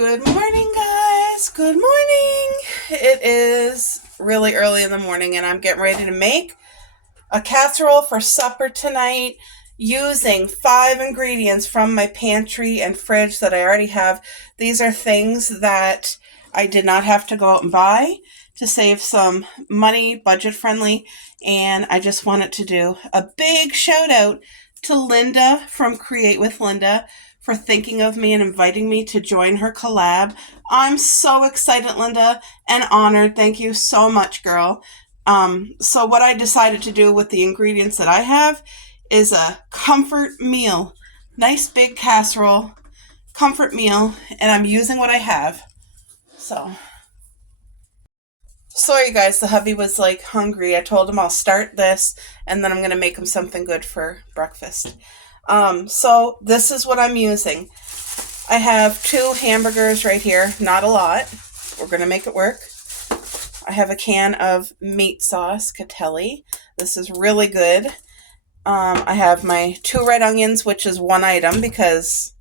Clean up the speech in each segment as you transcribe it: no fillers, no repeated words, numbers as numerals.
Good morning, guys. Good morning. It is really early in the morning and I'm getting ready to make a casserole for supper tonight using 5 ingredients from my pantry and fridge that I already have. These are things that I did not have to go out and buy to save some money, budget friendly, and I just wanted to do a big shout out to Linda from Create with Linda for thinking of me and inviting me to join her collab. I'm so excited, Linda, and honored. Thank you so much, girl. So what I decided to do with the ingredients that I have is a comfort meal. Nice big casserole, comfort meal, and I'm using what I have. So, sorry guys, the hubby was like hungry. I told him I'll start this and then I'm going to make him something good for breakfast. So this is what I'm using. I have 2 hamburgers right here, not a lot. We're going to make it work. I have a can of meat sauce, Catelli. This is really good. I have my 2 red onions, which is one item because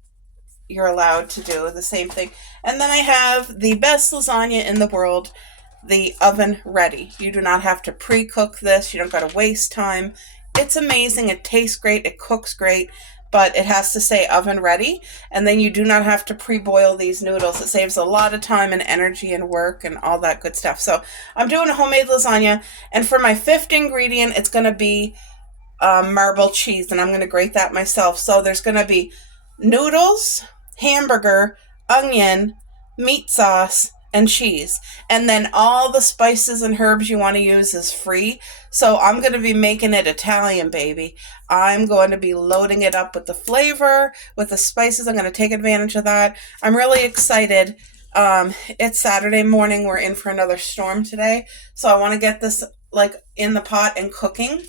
you're allowed to do the same thing. And then I have the best lasagna in the world, the oven ready. You do not have to pre-cook this. You don't got to waste time. It's amazing. It tastes great. It cooks great. But it has to say oven ready. And then you do not have to pre-boil these noodles. It saves a lot of time and energy and work and all that good stuff. So I'm doing a homemade lasagna. And for my 5th ingredient, it's going to be marble cheese. And I'm going to grate that myself. So there's going to be noodles, hamburger, onion, meat sauce, and cheese. And then all the spices and herbs you want to use is free. So I'm going to be making it Italian, baby. I'm going to be loading it up with the flavor, with the spices. I'm going to take advantage of that. I'm really excited. It's Saturday morning. We're in for another storm today. So I want to get this like in the pot and cooking.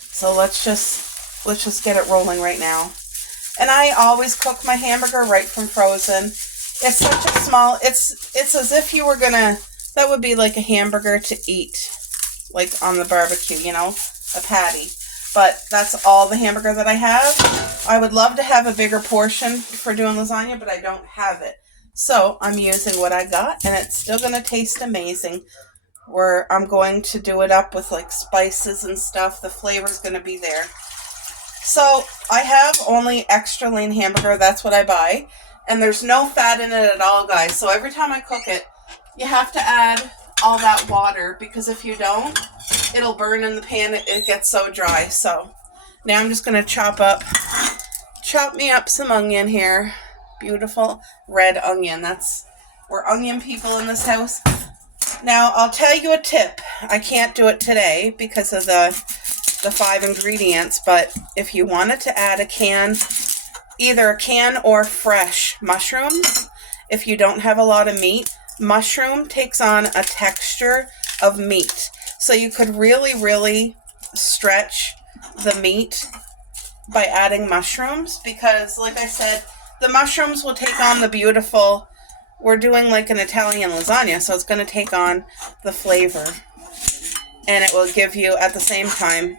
So let's just get it rolling right now. And I always cook my hamburger right from frozen. It's such a small, it's as if you were gonna, that would be like a hamburger to eat, like on the barbecue, you know, a patty. But that's all the hamburger that I have. I would love to have a bigger portion for doing lasagna, but I don't have it. So I'm using what I got, and it's still gonna taste amazing. I'm going to do it up with like spices and stuff. The flavor's gonna be there. So I have only extra lean hamburger. That's what I buy. And there's no fat in it at all, guys. So every time I cook it, you have to add all that water. Because if you don't, it'll burn in the pan. It gets so dry. So now I'm just going to chop me up some onion here. Beautiful red onion. We're onion people in this house. Now, I'll tell you a tip. I can't do it today because of the 5 ingredients. But if you wanted to add either a can or fresh mushrooms. If you don't have a lot of meat, mushroom takes on a texture of meat. So you could really, really stretch the meat by adding mushrooms because, like I said, the mushrooms will take on the beautiful, we're doing like an Italian lasagna, so it's going to take on the flavor. And it will give you, at the same time,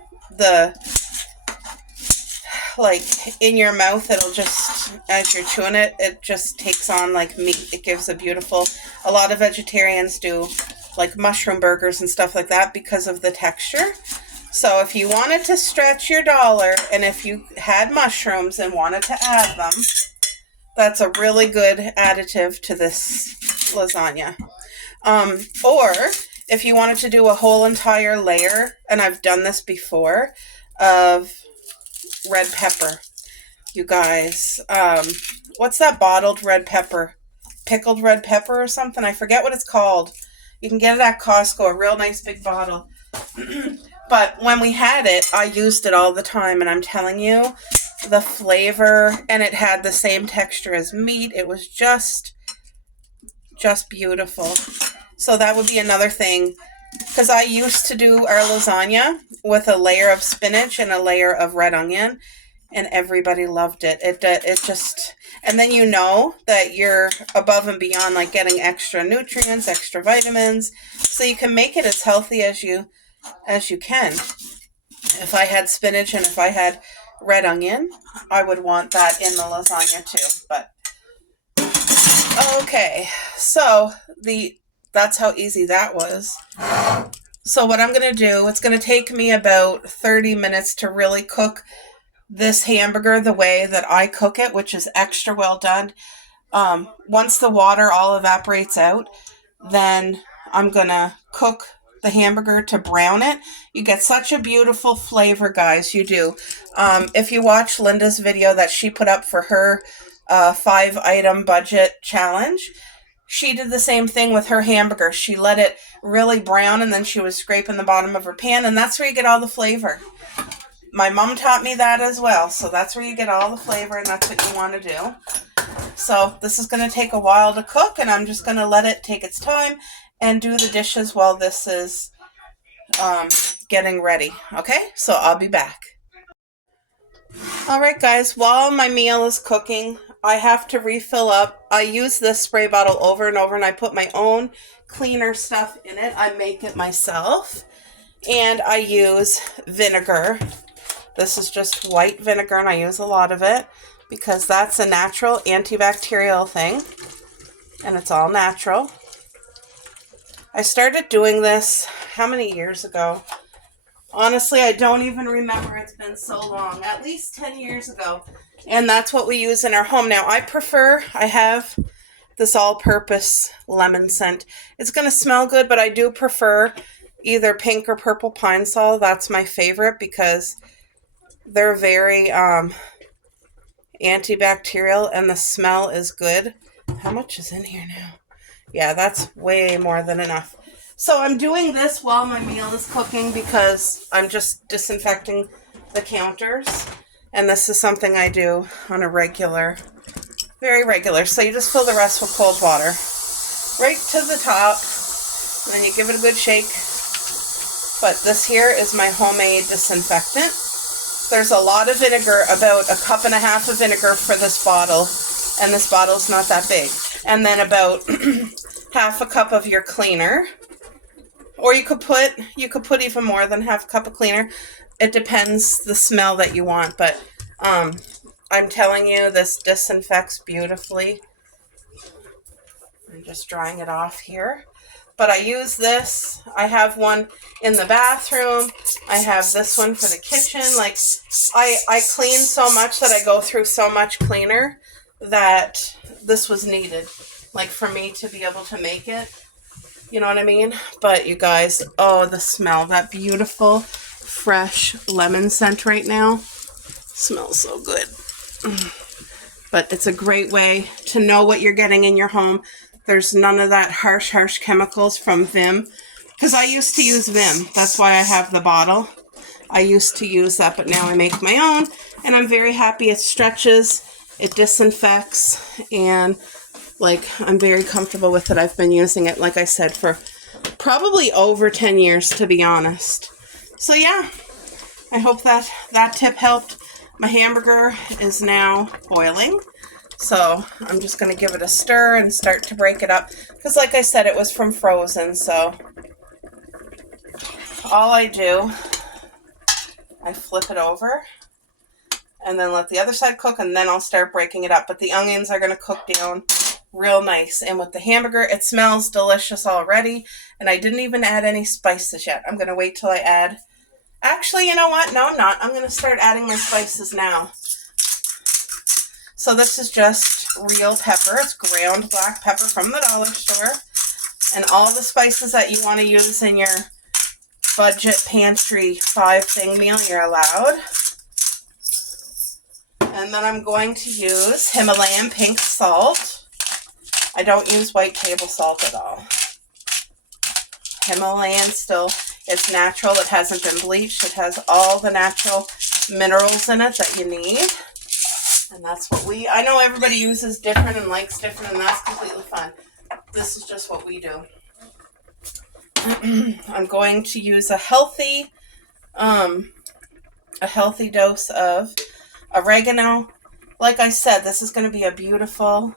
like in your mouth, it'll just, as you're chewing it, it just takes on like meat. It gives a lot of vegetarians do like mushroom burgers and stuff like that because of the texture. So if you wanted to stretch your dollar and if you had mushrooms and wanted to add them, that's a really good additive to this lasagna. Or if you wanted to do a whole entire layer, and I've done this before, of red pepper. You guys, what's that bottled red pepper? Pickled red pepper or something? I forget what it's called. You can get it at Costco, a real nice big bottle. But when we had it, I used it all the time, and I'm telling you, the flavor, and it had the same texture as meat. It was just beautiful. So that would be another thing. Because I used to do our lasagna with a layer of spinach and a layer of red onion, and everybody loved it. It just, and then you know that you're above and beyond, like getting extra nutrients, extra vitamins, so you can make it as healthy as you can. If I had spinach and if I had red onion, I would want that in the lasagna too. But Okay, so that's how easy that was. So what I'm going to do, it's going to take me about 30 minutes to really cook this hamburger the way that I cook it, which is extra well done. Once the water all evaporates out, then I'm going to cook the hamburger to brown it. You get such a beautiful flavor, guys. You do. If you watch Linda's video that she put up for her 5-item budget challenge, she did the same thing with her hamburger. She let it really brown, and then she was scraping the bottom of her pan, and that's where you get all the flavor. My mom taught me that as well, so that's where you get all the flavor, and that's what you want to do. So this is going to take a while to cook, and I'm just going to let it take its time and do the dishes while this is getting ready. Okay, so I'll be back. All right, guys, while my meal is cooking, I have to refill up. I use this spray bottle over and over, and I put my own cleaner stuff in it. I make it myself, and I use vinegar. This is just white vinegar, and I use a lot of it because that's a natural antibacterial thing, and it's all natural. I started doing this, how many years ago? Honestly, I don't even remember. It's been so long, at least 10 years ago. And that's what we use in our home. Now, I have this all-purpose lemon scent. It's going to smell good, but I do prefer either pink or purple pine sol. That's my favorite because they're very antibacterial and the smell is good. How much is in here now? Yeah, that's way more than enough. So I'm doing this while my meal is cooking because I'm just disinfecting the counters. And this is something I do on a regular, very regular. So you just fill the rest with cold water right to the top. And then you give it a good shake. But this here is my homemade disinfectant. There's a lot of vinegar, about 1.5 cups of vinegar for this bottle. And this bottle's not that big. And then about 1/2 cup of your cleaner. Or you could put even more than 1/2 cup of cleaner. It depends the smell that you want, but I'm telling you, this disinfects beautifully. I'm just drying it off here. But I use this. I have one in the bathroom. I have this one for the kitchen. Like, I clean so much that I go through so much cleaner that this was needed, like, for me to be able to make it. You know what I mean? But you guys, oh, the smell, that beautiful, fresh lemon scent right now. Smells so good. But it's a great way to know what you're getting in your home. There's none of that harsh chemicals from Vim. Because I used to use Vim. That's why I have the bottle. I used to use that, but now I make my own. And I'm very happy. It stretches, it disinfects, and like, I'm very comfortable with it. I've been using it, like I said, for probably over 10 years, to be honest. So yeah, I hope that tip helped. My hamburger is now boiling. So I'm just going to give it a stir and start to break it up. Because like I said, it was from frozen. So all I do, I flip it over and then let the other side cook, and then I'll start breaking it up. But the onions are going to cook down real nice. And with the hamburger, it smells delicious already. And I didn't even add any spices yet. I'm going to wait till I add. Actually, you know what? No, I'm not. I'm going to start adding my spices now. So this is just real pepper. It's ground black pepper from the dollar store. And all the spices that you want to use in your budget pantry 5-thing meal, you're allowed. And then I'm going to use Himalayan pink salt. I don't use white table salt at all. Himalayan still, it's natural. It hasn't been bleached. It has all the natural minerals in it that you need. And that's what I know everybody uses different and likes different, and that's completely fine. This is just what we do. I'm going to use a healthy dose of oregano. Like I said, this is going to be a beautiful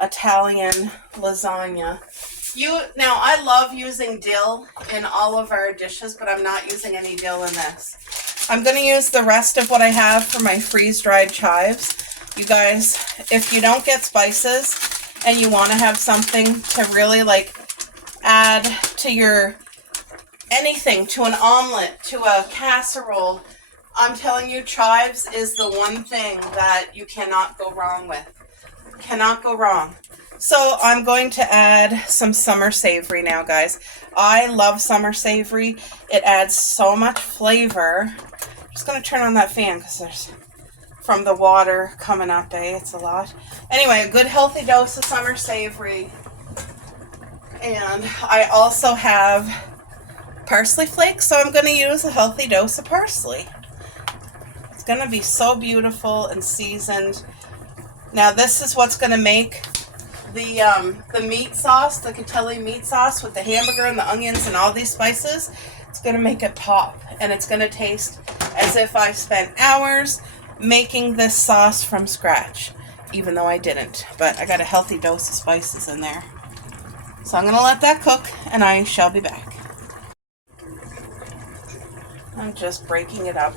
Italian lasagna. Now, I love using dill in all of our dishes, but I'm not using any dill in this. I'm going to use the rest of what I have for my freeze-dried chives. You guys, if you don't get spices, and you want to have something to really like add to your anything, to an omelet, to a casserole, I'm telling you, chives is the one thing that you cannot go wrong with. Cannot go wrong. So I'm going to add some summer savory now, guys. I love summer savory. It adds so much flavor. I'm just going to turn on that fan because there's from the water coming up, it's a lot. Anyway, a good healthy dose of summer savory. And I also have parsley flakes, so I'm going to use a healthy dose of parsley. It's going to be so beautiful and seasoned. Now this is what's going to make the meat sauce, the Catelli meat sauce with the hamburger and the onions and all these spices. It's going to make it pop, and it's going to taste as if I spent hours making this sauce from scratch, even though I didn't. But I got a healthy dose of spices in there. So I'm going to let that cook, and I shall be back. I'm just breaking it up.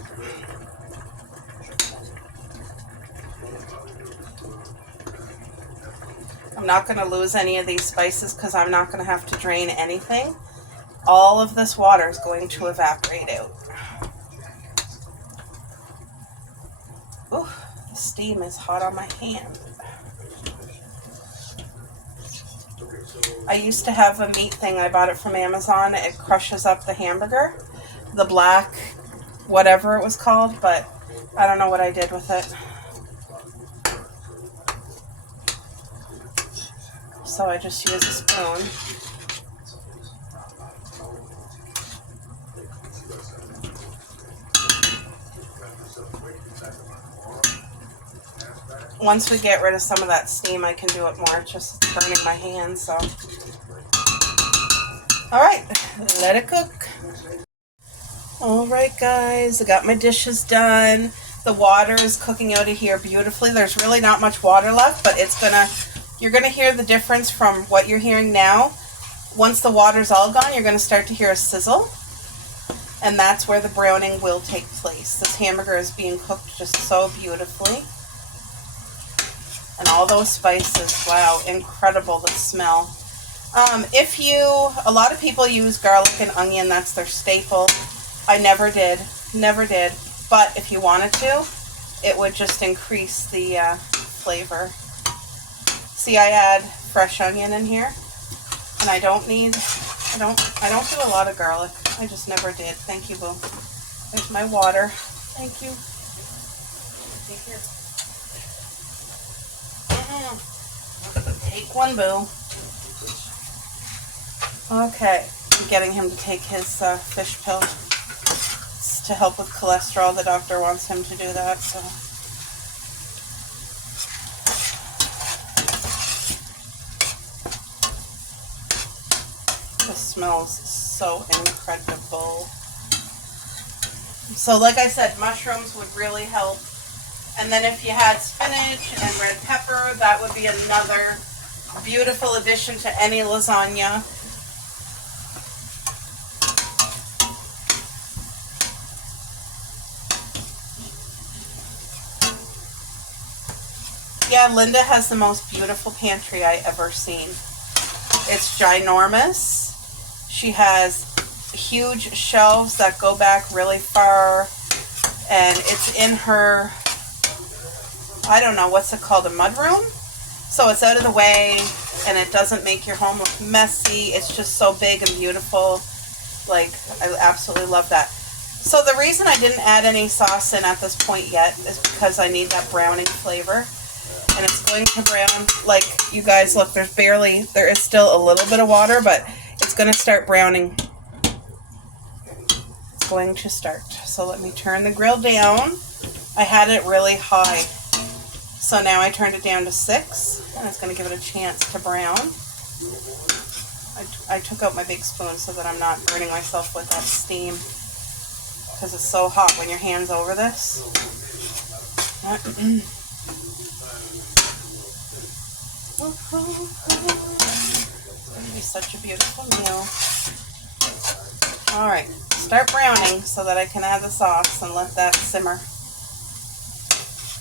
I'm not going to lose any of these spices because I'm not going to have to drain anything. All of this water is going to evaporate out. Ooh, the steam is hot on my hand. I used to have a meat thing. I bought it from Amazon. It crushes up the hamburger, the black, whatever it was called, but I don't know what I did with it. So I just use a spoon. Once we get rid of some of that steam, I can do it more. It's just burning my hands, so. All right, let it cook. All right, guys, I got my dishes done. The water is cooking out of here beautifully. There's really not much water left, but you're gonna hear the difference from what you're hearing now. Once the water's all gone, you're gonna start to hear a sizzle, and that's where the browning will take place. This hamburger is being cooked just so beautifully. And all those spices, wow, incredible, the smell. A lot of people use garlic and onion, that's their staple. I never did, but if you wanted to, it would just increase the flavor. See, I add fresh onion in here, and I don't do a lot of garlic. I just never did. Thank you, boo. There's my water. Thank you. Take here. Take one, boo. Okay, I'm getting him to take his fish pill. It's to help with cholesterol. The doctor wants him to do that, so. This smells so incredible. So like I said, mushrooms would really help. And then if you had spinach and red pepper, that would be another beautiful addition to any lasagna. Yeah, Linda has the most beautiful pantry I ever seen. It's ginormous. She has huge shelves that go back really far, and it's in her, I don't know, what's it called, a mudroom? So it's out of the way, and it doesn't make your home look messy. It's just so big and beautiful. Like, I absolutely love that. So the reason I didn't add any sauce in at this point yet is because I need that browning flavor. And it's going to brown, like, you guys, look, there is still a little bit of water, but it's going to start browning. It's going to start. So let me turn the grill down. I had it really high. So now I turned it down to 6, and it's going to give it a chance to brown. I took out my big spoon so that I'm not burning myself with that steam, because it's so hot when your hand's over this. It's going to be such a beautiful meal. Alright, start browning so that I can add the sauce and let that simmer.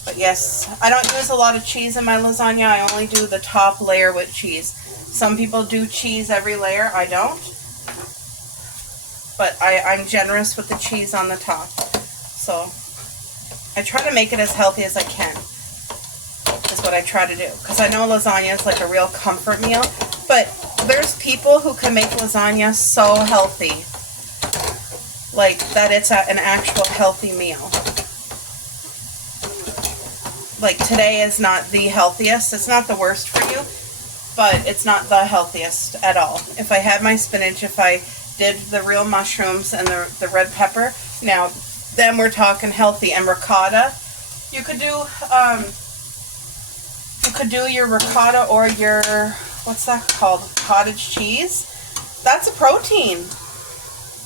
But yes, I don't use a lot of cheese in my lasagna. I only do the top layer with cheese. Some people do cheese every layer. I don't. But I'm generous with the cheese on the top. So I try to make it as healthy as I can. Is what I try to do. Because I know lasagna is like a real comfort meal. But there's people who can make lasagna so healthy. Like that it's an actual healthy meal. Like today is not the healthiest. It's not the worst for you, but it's not the healthiest at all. If I had my spinach, if I did the real mushrooms and the red pepper, now then we're talking healthy. And ricotta, you could do your ricotta or your, what's that called? Cottage cheese. That's a protein.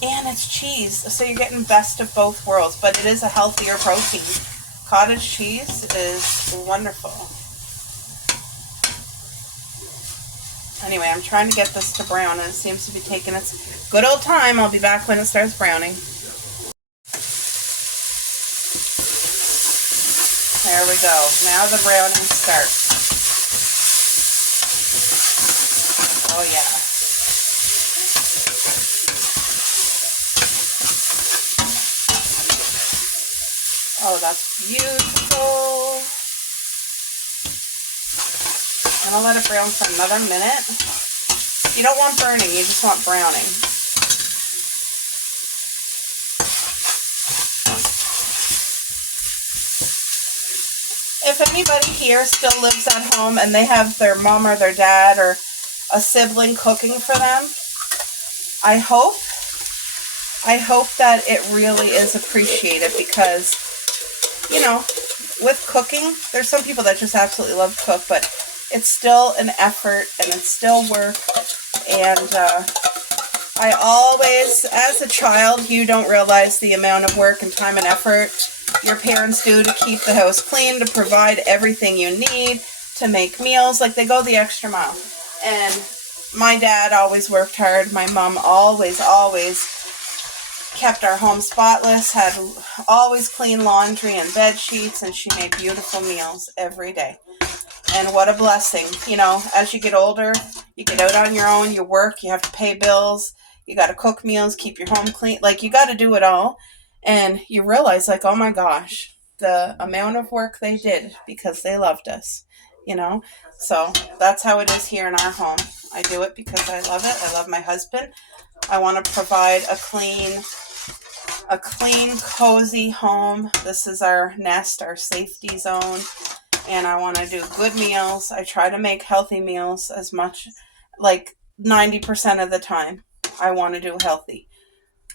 And it's cheese. So you're getting best of both worlds, but it is a healthier protein. Cottage cheese is wonderful. Anyway, I'm trying to get this to brown, and it seems to be taking its good old time. I'll be back when it starts browning. There we go. Now the browning starts. Oh yeah. Oh, that's beautiful. I'm going to let it brown for another minute. You don't want burning, you just want browning. If anybody here still lives at home and they have their mom or their dad or a sibling cooking for them, I hope that it really is appreciated, because you know, with cooking, there's some people that just absolutely love to cook, but it's still an effort and it's still work. And I always, as a child, you don't realize the amount of work and time and effort your parents do to keep the house clean, to provide everything you need, to make meals. Like, they go the extra mile. And my dad always worked hard. My mom always kept our home spotless, had always clean laundry and bed sheets, and she made beautiful meals every day. And what a blessing. You know, as you get older, you get out on your own, you work, you have to pay bills, you got to cook meals, keep your home clean. Like, you got to do it all. And you realize, like, oh my gosh, the amount of work they did because they loved us, you know? So that's how it is here in our home. I do it because I love it. I love my husband. I want to provide a clean, cozy home. This is our nest, our safety zone. And I want to do good meals. I try to make healthy meals as much, like 90% of the time. I want to do healthy.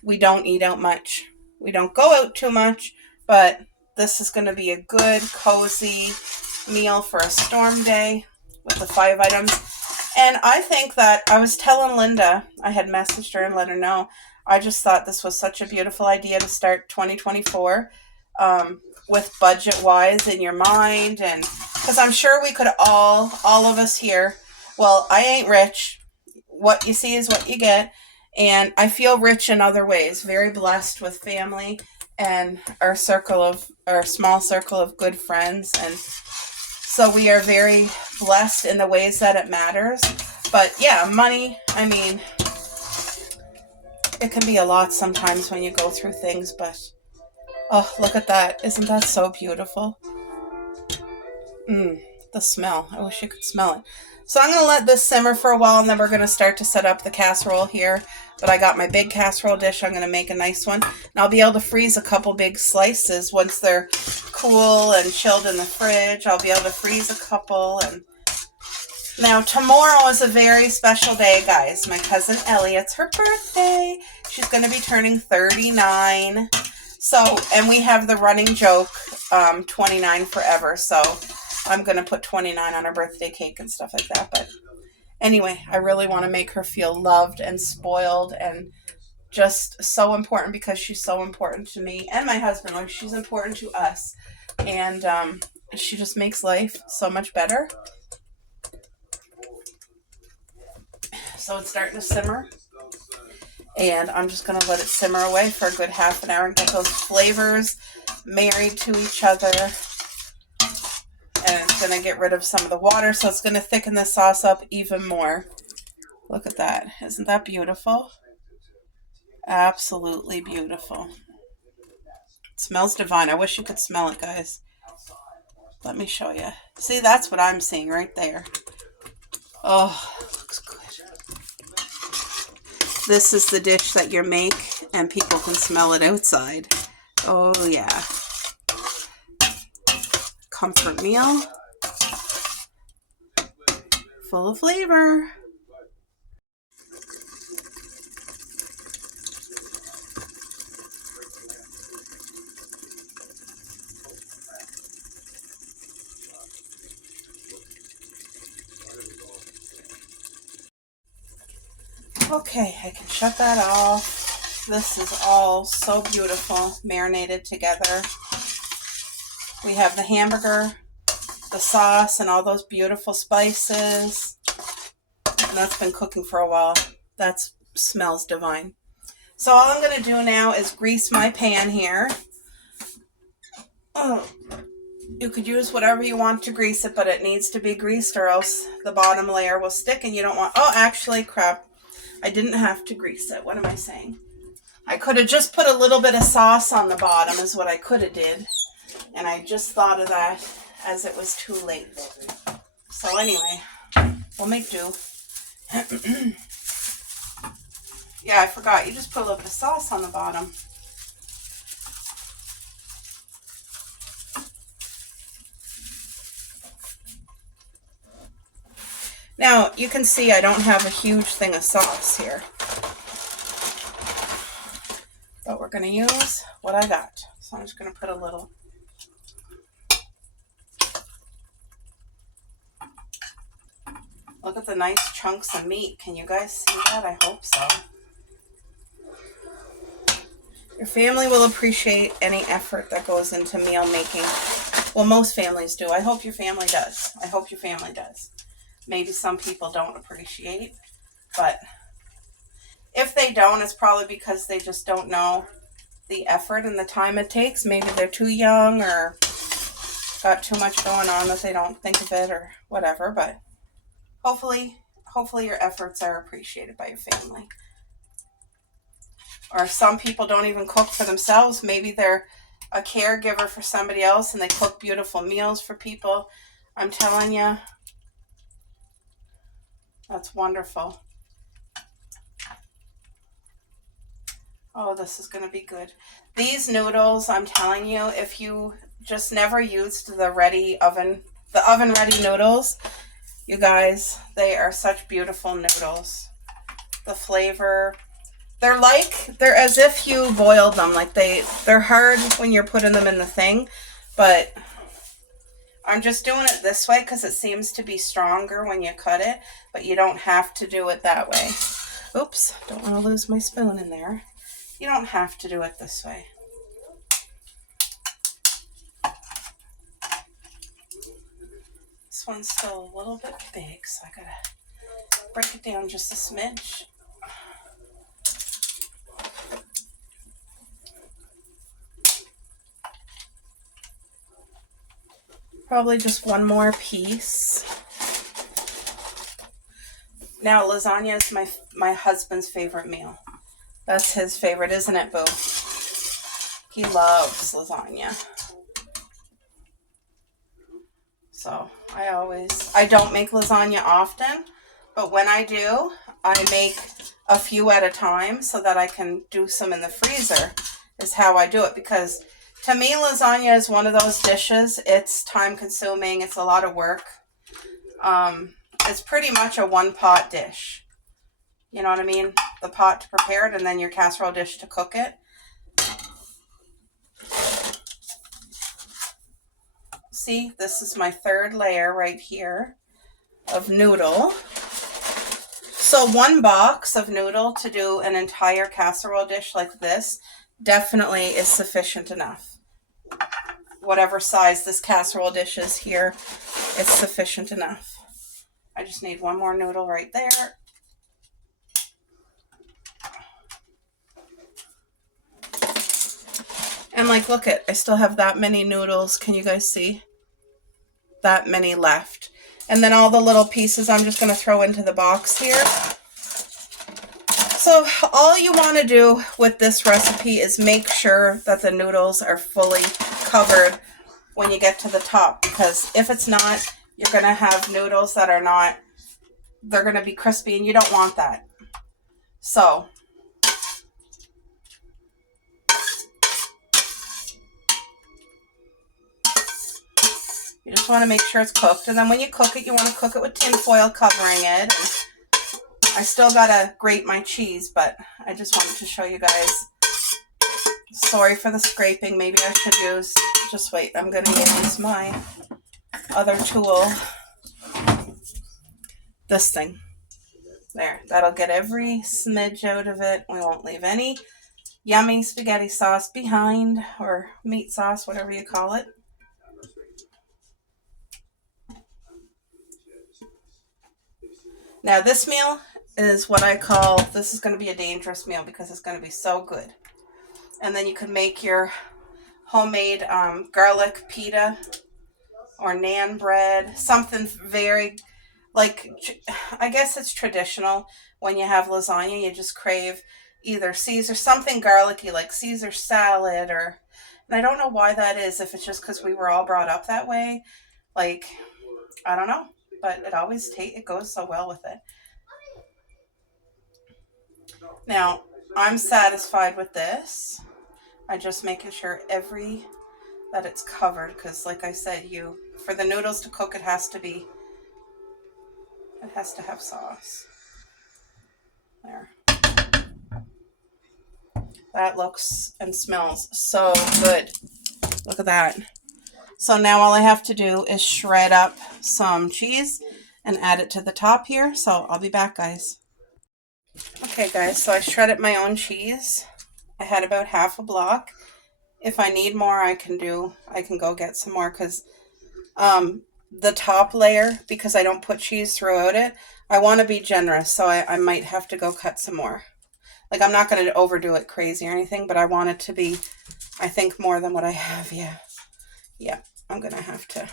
We don't eat out much. We don't go out too much, but this is going to be a good, cozy meal for a storm day with the 5 items. And I think that I was telling Linda, I had messaged her and let her know, I just thought this was such a beautiful idea to start 2024 with budget-wise in your mind. And because I'm sure we could all of us here, well, I ain't rich. What you see is what you get. And I feel rich in other ways, very blessed with family and our small circle of good friends. And so we are very blessed in the ways that it matters. But yeah, money, I mean, it can be a lot sometimes when you go through things, but oh, look at that. Isn't that so beautiful? The smell. I wish you could smell it. So I'm going to let this simmer for a while, and then we're going to start to set up the casserole here. But I got my big casserole dish. I'm going to make a nice one. And I'll be able to freeze a couple big slices once they're cool and chilled in the fridge. I'll be able to freeze a couple. And now tomorrow is a very special day, guys. My cousin Ellie, it's her birthday. She's going to be turning 39. So, and we have the running joke, 29 forever. So I'm going to put 29 on her birthday cake and stuff like that. But anyway, I really want to make her feel loved and spoiled and just so important, because she's so important to me and my husband. Like, she's important to us. And she just makes life so much better. So it's starting to simmer. And I'm just going to let it simmer away for a good half an hour and get those flavors married to each other. and it's going to get rid of some of the water, so it's going to thicken the sauce up even more. Look at that. Isn't that beautiful? Absolutely beautiful. It smells divine. I wish you could smell it, guys. Let me show you. See, that's what I'm seeing right there. Oh, looks good. This is the dish that you make, and people can smell it outside. Oh, yeah. Comfort meal. Full of flavor. Okay, I can shut that off. This is all so beautiful, marinated together. We have the hamburger, the sauce, and all those beautiful spices. And that's been cooking for a while. That smells divine. So all I'm going to do now is grease my pan here. Oh, you could use whatever you want to grease it, but it needs to be greased or else the bottom layer will stick and you don't want... Oh, actually, crap. I didn't have to grease it. What am I saying? I could have just put a little bit of sauce on the bottom is what I could have did. And I just thought of that as it was too late. So anyway, we'll make do. Yeah, I forgot. You just put a little bit of sauce on the bottom. Now, you can see I don't have a huge thing of sauce here. But we're going to use what I got. So I'm just going to put a little. Look at the nice chunks of meat. Can you guys see that? I hope so. Your family will appreciate any effort that goes into meal making. Well, most families do. I hope your family does. I hope your family does. Maybe some people don't appreciate, but if they don't, it's probably because they just don't know the effort and the time it takes. Maybe they're too young or got too much going on that they don't think of it or whatever, but hopefully your efforts are appreciated by your family. Or some people don't even cook for themselves. Maybe they're a caregiver for somebody else and they cook beautiful meals for people. I'm telling you, that's wonderful. Oh, this is going to be good. These noodles, I'm telling you, if you just never used the oven ready noodles, you guys, they are such beautiful noodles. The flavor, they're as if you boiled them. Like they're hard when you're putting them in the thing, but I'm just doing it this way because it seems to be stronger when you cut it, but you don't have to do it that way. Oops, don't want to lose my spoon in there. You don't have to do it this way. This one's still a little bit big, so I gotta break it down just a smidge. Probably just one more piece. Now, lasagna is my husband's favorite meal. That's his favorite, isn't it, Boo? He loves lasagna. So I don't make lasagna often, but when I do, I make a few at a time so that I can do some in the freezer is how I do it. Because to me, lasagna is one of those dishes. It's time consuming. It's a lot of work. It's pretty much a one pot dish. You know what I mean? The pot to prepare it and then your casserole dish to cook it. See, this is my third layer right here of noodle. So one box of noodle to do an entire casserole dish like this definitely is sufficient enough. Whatever size this casserole dish is here, it's sufficient enough. I just need one more noodle right there. And like, look I still have that many noodles. Can you guys see? that many left. And then all the little pieces I'm just going to throw into the box here. So all you want to do with this recipe is make sure that the noodles are fully covered when you get to the top, because if it's not, you're going to have noodles that are not, they're going to be crispy, and you don't want that. So you just want to make sure it's cooked, and then when you cook it, you want to cook it with tin foil covering it. I still gotta grate my cheese, but I just wanted to show you guys. Sorry for the scraping. Maybe I should use, just wait, I'm gonna use my other tool. This thing. There, that'll get every smidge out of it. We won't leave any yummy spaghetti sauce behind, or meat sauce, whatever you call it. Now this meal is what I call, this is going to be a dangerous meal because it's going to be so good. And then you could make your homemade garlic pita or naan bread, something very, like, I guess it's traditional when you have lasagna, you just crave either Caesar, something garlicky like Caesar salad, or, and I don't know why that is, if it's just because we were all brought up that way, like, I don't know, but it always it goes so well with it. Now, I'm satisfied with this. I'm just making sure that it's covered, because like I said, for the noodles to cook, it has to have sauce. There. That looks and smells so good. Look at that. So now all I have to do is shred up some cheese and add it to the top here. So I'll be back, guys. Okay, guys, so I shredded my own cheese. I had about half a block. If I need more, I can go get some more, because the top layer, because I don't put cheese throughout it, I want to be generous, so I might have to go cut some more. Like, I'm not going to overdo it crazy or anything, but I want it to be, I think, more than what I have. Yeah, I'm going to have to.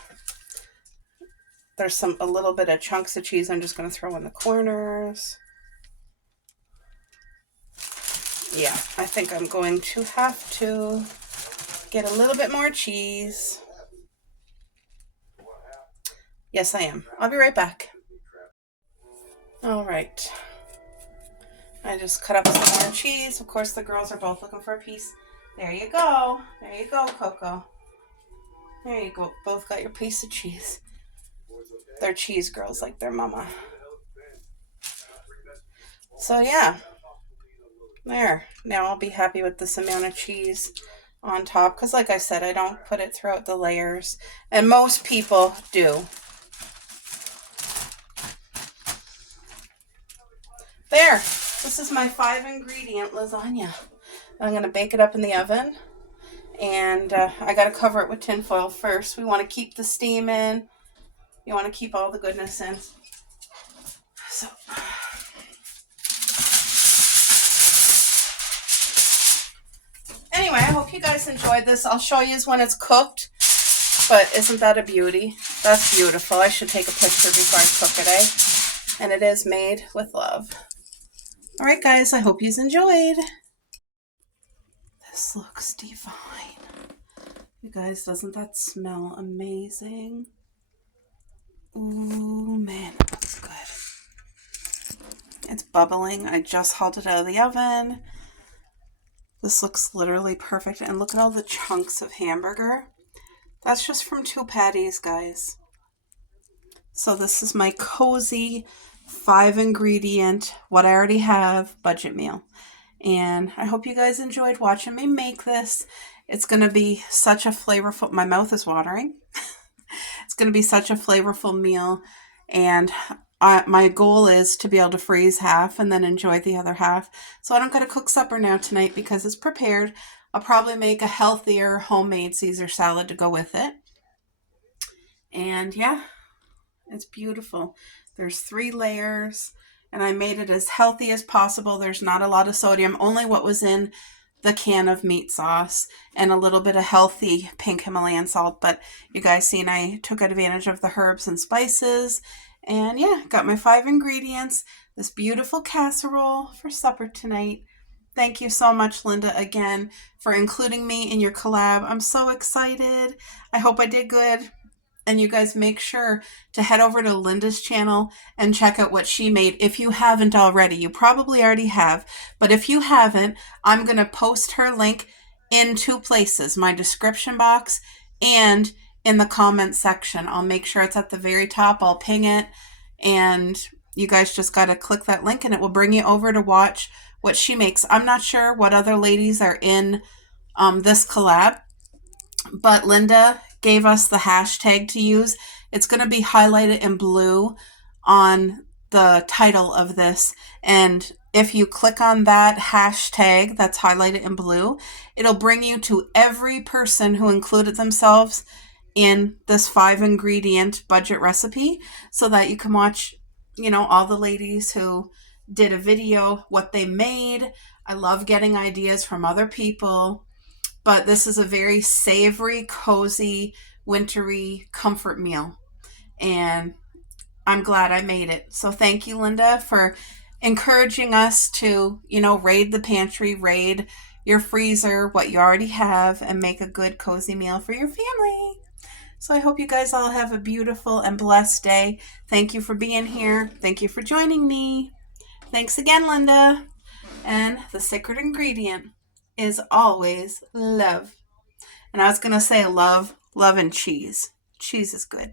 There's a little bit of chunks of cheese I'm just going to throw in the corners. Yeah, I think I'm going to have to get a little bit more cheese. Yes, I am. I'll be right back. All right. I just cut up some more cheese. Of course, the girls are both looking for a piece. There you go. There you go, Coco. There you go. Both got your piece of cheese. They're cheese girls like their mama. So, yeah. There. Now I'll be happy with this amount of cheese on top, because like I said, I don't put it throughout the layers, and most people do. There. This is my 5-ingredient lasagna. I'm going to bake it up in the oven, and I got to cover it with tin foil first. We want to keep the steam in. You want to keep all the goodness in. So, anyway, I hope you guys enjoyed this. I'll show you when it's cooked, but isn't that a beauty? That's beautiful. I should take a picture before I cook it, eh? And it is made with love. All right, guys, I hope you enjoyed. This looks divine. You guys, doesn't that smell amazing? Ooh, man, that looks good. It's bubbling. I just hauled it out of the oven. This looks literally perfect. And look at all the chunks of hamburger. That's just from 2 patties, guys. So this is my cozy 5-ingredient, what I already have, budget meal. And I hope you guys enjoyed watching me make this. It's going to be such a flavorful, my mouth is watering. It's going to be such a flavorful meal. And my goal is to be able to freeze half and then enjoy the other half. So I don't got to cook supper now tonight because it's prepared. I'll probably make a healthier homemade Caesar salad to go with it. And yeah, it's beautiful. There's 3 layers, and I made it as healthy as possible. There's not a lot of sodium, only what was in the can of meat sauce and a little bit of healthy pink Himalayan salt. But you guys seen I took advantage of the herbs and spices. And yeah, got my 5 ingredients. This beautiful casserole for supper tonight. Thank you so much, Linda, again, for including me in your collab. I'm so excited. I hope I did good. And you guys make sure to head over to Linda's channel and check out what she made. If you haven't already, you probably already have, but if you haven't, I'm going to post her link in 2 places, my description box and in the comment section. I'll make sure it's at the very top. I'll ping it, and you guys just got to click that link and it will bring you over to watch what she makes. I'm not sure what other ladies are in this collab, but Linda gave us the hashtag to use. It's going to be highlighted in blue on the title of this. And if you click on that hashtag that's highlighted in blue, it'll bring you to every person who included themselves in this 5 ingredient budget recipe, so that you can watch, all the ladies who did a video, what they made. I love getting ideas from other people. But this is a very savory, cozy, wintry comfort meal. And I'm glad I made it. So thank you, Linda, for encouraging us to, raid the pantry, raid your freezer, what you already have, and make a good, cozy meal for your family. So I hope you guys all have a beautiful and blessed day. Thank you for being here. Thank you for joining me. Thanks again, Linda. And the secret ingredient is always love. And I was going to say love and cheese. Cheese is good.